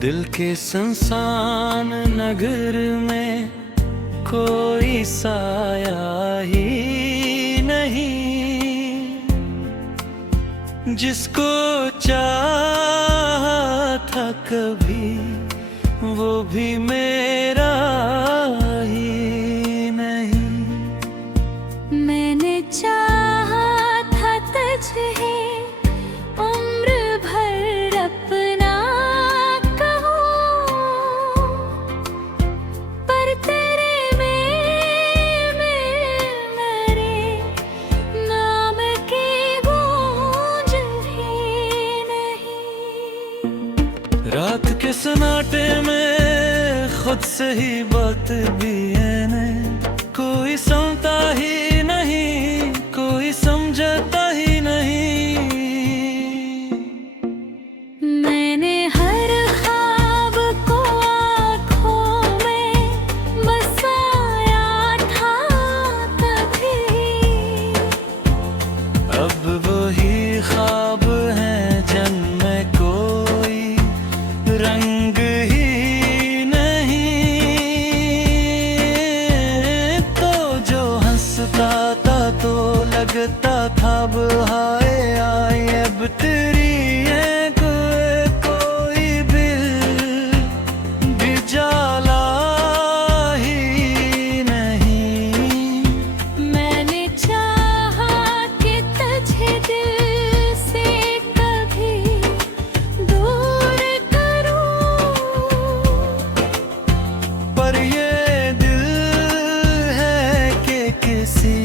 दिल के संसान नगर में कोई साया ही नहीं, जिसको चाहा था कभी वो भी मेरा ही नहीं। मैंने चाहा था तुझे उम्र भर अपना कहूँ, पर तेरे में मेरे नाम की गूंज भी नहीं। रात के सन्नाटे में खुद से ही बात भी है ने, कोई सुनता ही नहीं, कोई समझता ही नहीं। मैंने हर ख्वाब को आँखों में बसाया था तभी, अब वही ख्वाब है जिनमें कोई रंग ही नहीं। तो जो हंसता था तो लगता था अब हाय आए, अब तेरी कोई बिल भी जाला ही नहीं। मैंने चाहा कि तुझे दिल से कभी दूर करूं, पर ये दिल है कि किसी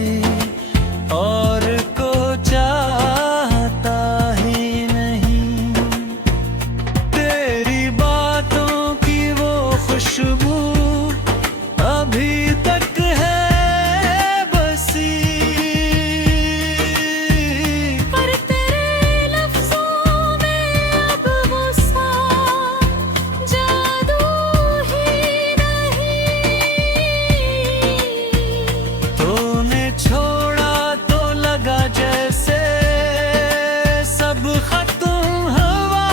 और को चाहता ही नहीं। तेरी बातों की वो खुशबू अभी तक है बसी, पर तेरे लफ्जों में अब वो सा जादू ही नहीं। तूने छोड़ा तो लगा जैसे सब खत्म हुआ,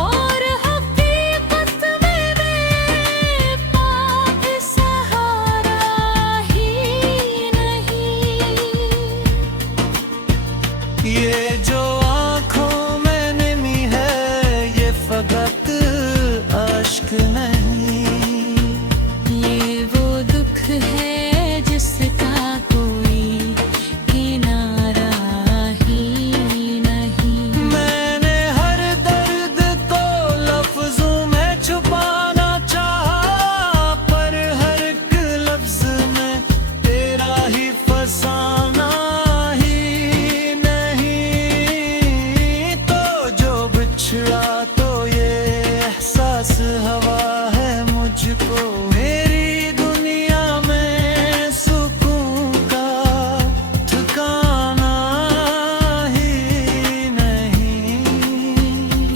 और हकीकत में बेपाक सहारा ही नहीं। ये जो आँखों में नमी है ये फकत अश्क नहीं। ये वो दुख है जिसका कोई किनारा ही नहीं। मैंने हर दर्द को लफ्जों में छुपाना चाहा, पर हर एक लफ्ज में तेरा ही फसाना ही नहीं। तो जो बिछड़ा तो ये एहसास हवा है मुझको, मेरी दुनिया में सुकून का ठिकाना ही नहीं।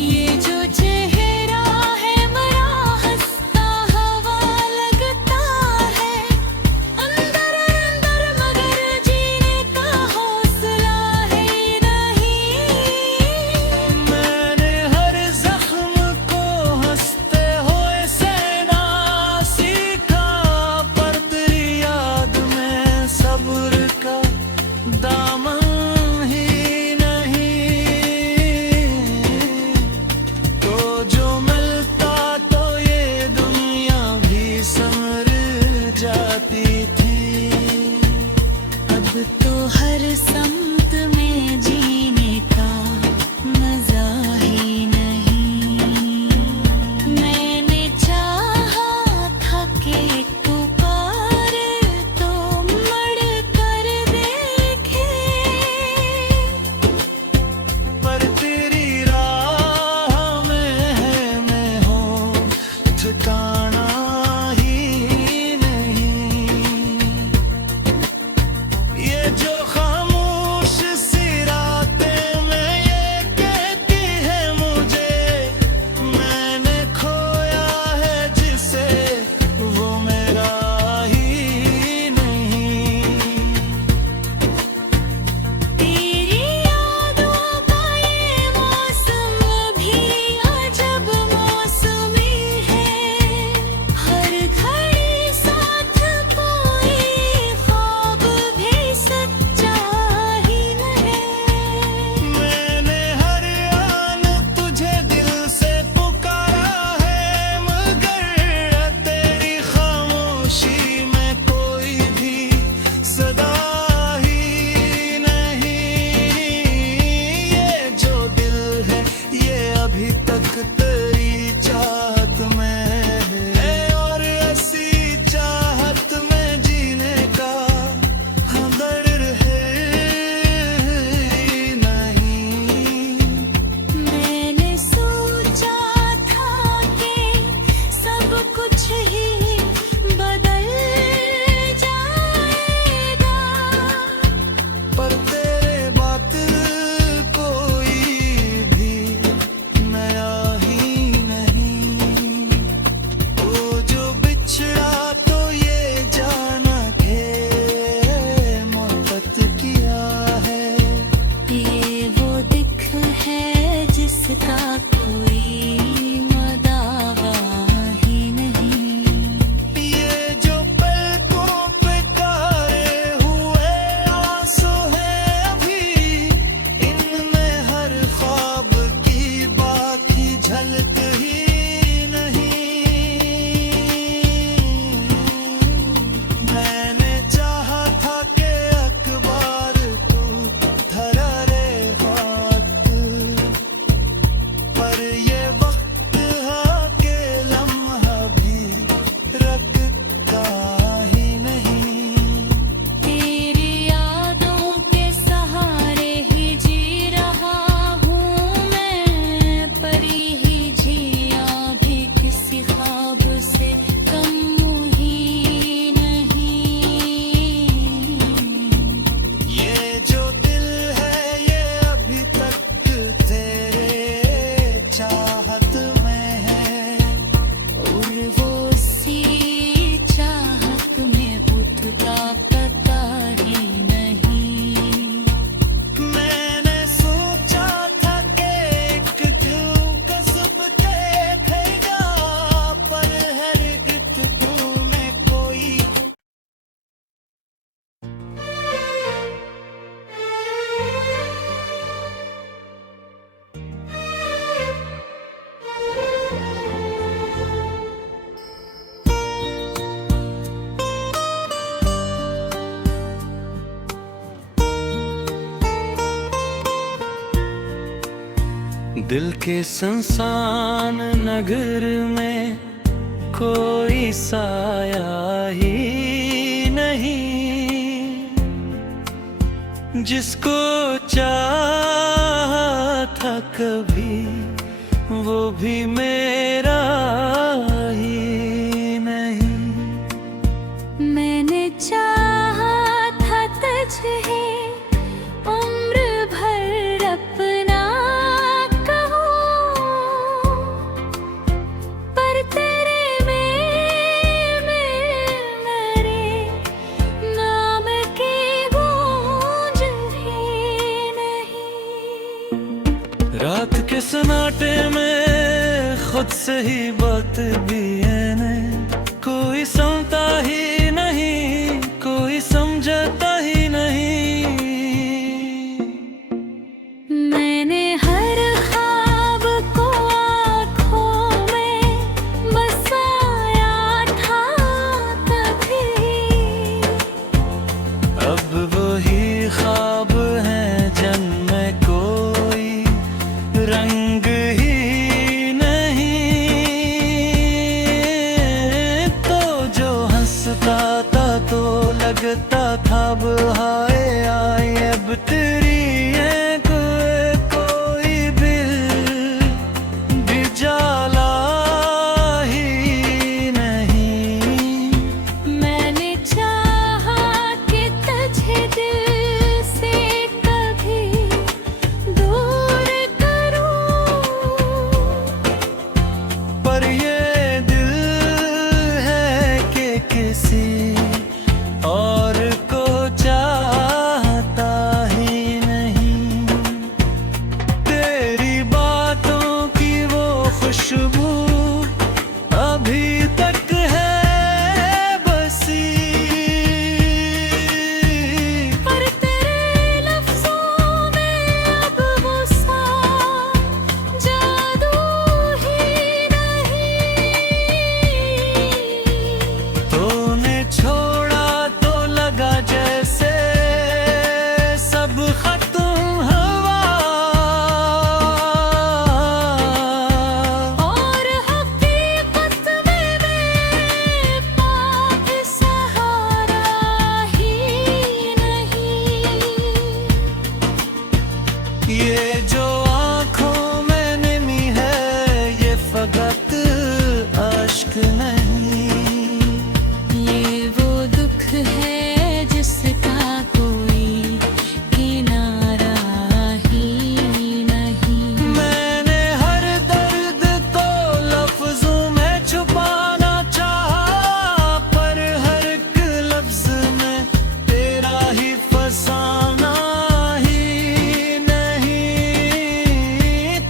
ये जो चेहरा है मरा हंसता हवा लगता है अंदर अंदर, मगर जीने का हौसला है नहीं। मैंने हर जख्म को हंसते हुए सहना सीखा, पर तेरी याद में सब्र का दामन ही नहीं। तो जो मिलता तो ये दुनिया भी संवर जाती थी। अब तो हर समत में जीने का मजा ही नहीं। मैंने चाहा था कि पुकार तो मड़ कर देखे, पर तेरी राह में है मैं हूँ ठिकाना ही नहीं। ये जो खामोश दिल के संसान नगर में कोई साया ही नहीं, जिसको चाहा था कभी वो भी मेरा ही नहीं। मैंने चाहा था तुझे उम्र भर अपना कहूँ, पर तेरे में मेरे नाम की गूंज भी नहीं। रात के सन्नाटे में खुद से ही बात भी है, कोई सुनता ही नहीं, कोई समझता ही नहीं। मैंने हर ख्वाब को आँखों में बसाया था तभी, अब वही ख्वाब है जिनमें कोई रंग ही नहीं। तो जो हंसता था तो लगता था अब हाय आए, अब तेरी कोई बिल भी जाला ही नहीं। मैंने चाहा कि तुझे दिल से कभी दूर करूं, पर ये दिल है कि किसी और को चाहता ही नहीं। तेरी बातों की वो खुशबू अभी तक है बसी, पर तेरे लफ्ज़ों में अब वो सा जादू ही नहीं। तूने छोड़ा तो लगा जैसे सब खत्म हुआ, और हकीकत में पाप सहारा ही नहीं। ये जो आँखों में नमी है ये फकत अश्क नहीं। ये वो दुख है जिसका कोई किनारा ही नहीं। मैंने हर दर्द को लफ्जों में छुपाना चाहा, पर हर एक लफ्ज में तेरा ही फसाना ही नहीं।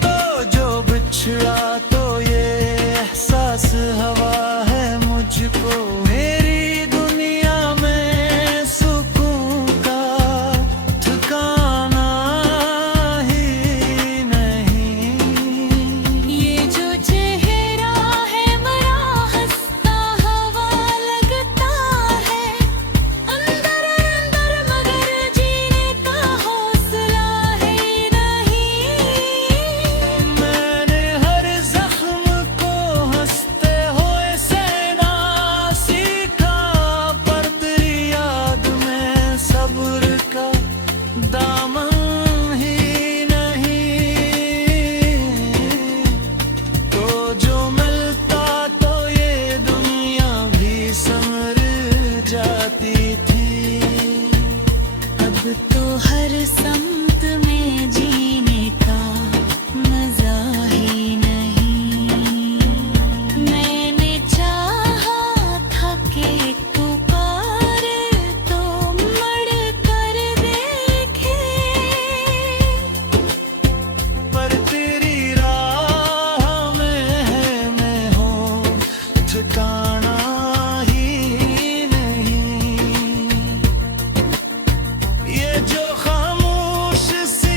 तो जो बिछड़ा तो ये एहसास हवा है मुझको, मेरी दुनिया में सुकून का ठिकाना ही नहीं। ये जो चेहरा है मरा हंसता हवा लगता है अंदर अंदर, मगर जीने का हौसला है नहीं। मैंने हर जख्म को हंसते हुए सहना सीखा, पर तेरी याद में सब्र का दामन ही नहीं। तो जो मिलता तो ये दुनिया भी संवर जाती थी। अब तो हर समत में जीने का मजा ही नहीं। मैंने चाहा था कि पुकार तो मड़ कर देखे, पर तेरी राह में है मैं हूँ ठिकाना ही नहीं। ये जो खामोश सी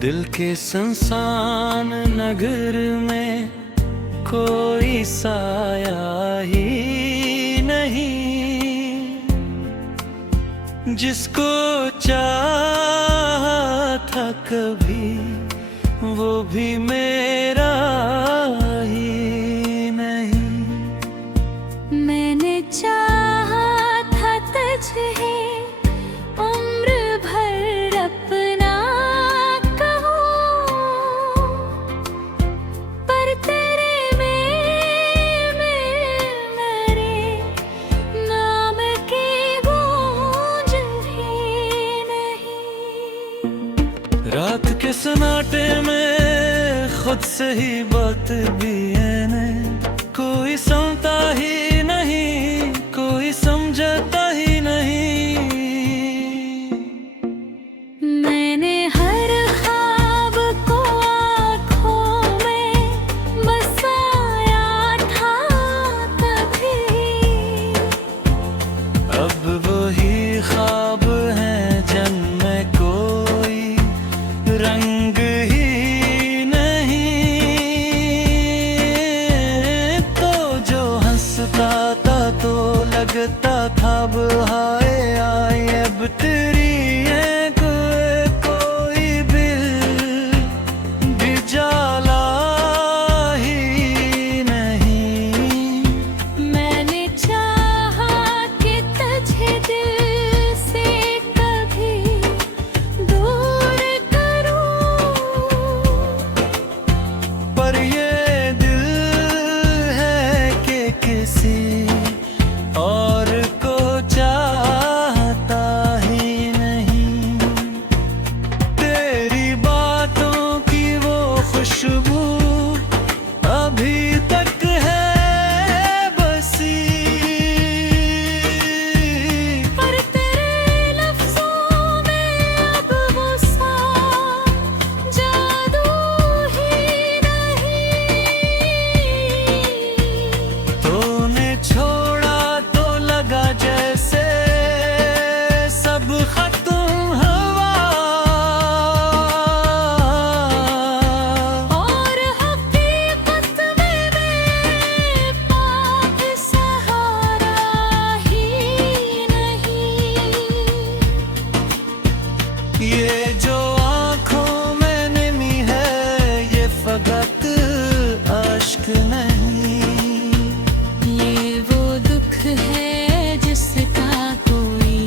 दिल के संसान नगर में कोई साया ही नहीं, जिसको चाहा था कभी वो भी मेरा ही नहीं। मैंने चाहा था तुझे उम्र भर अपना कहूँ, पर तेरे में मेरे नाम की गूंज भी नहीं। रात के सन्नाटे में खुद से ही बात भी है, कोई सुनता ही नहीं, कोई समझता ही नहीं। मैंने हर ख्वाब को आँखों में बसाया था तभी, अब वही ख्वाब है जिनमें कोई रंग ही नहीं। तो जो हंसता था तो लगता था अब हाय आए, अब तेरी कोई बिल भी जाला ही नहीं। मैंने चाहा कि तुझे दिल से कभी दूर करूं, पर ये दिल है कि किसी और को चाहता ही नहीं। तेरी बातों की वो खुशबू अभी तक है बसी, पर तेरे लफ्जों में अब वो सा जादू ही नहीं। तूने छोड़ा तो लगा जैसे सब खत्म हुआ, और हकीकत में पाप सहारा ही नहीं। ये जो आँखों में नमी है ये फकत अश्क नहीं। ये वो दुख है जिसका कोई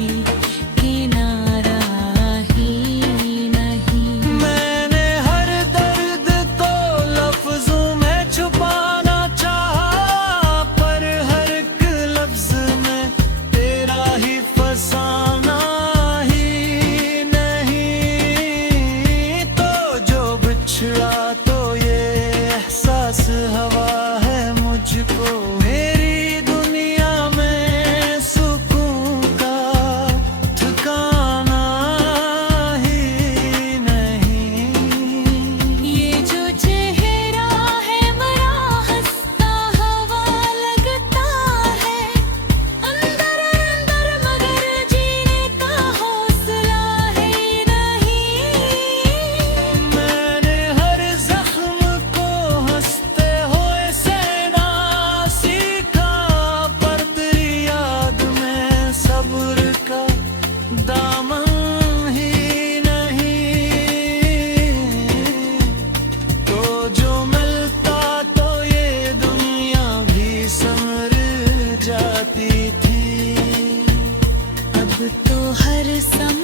किनारा ही नहीं। मैंने हर दर्द को लफ्जों में छुपाना चाहा, पर हर एक लफ्ज में तेरा ही फसाना ही नहीं। तो जो बिछड़ा तो ये एहसास हवा है मुझको, मेरी दुनिया में सुकून का ठिकाना ही नहीं। ये जो चेहरा है मरा हंसता हवा लगता है अंदर अंदर, मगर जीने का हौसला है नहीं। मैंने हर जख्म को हंसते हुए सहना सीखा, पर तेरी याद में सब्र का दामन ही नहीं। तो जो मिलता तो ये दुनिया भी संवर जाती थी। अब तो हर सम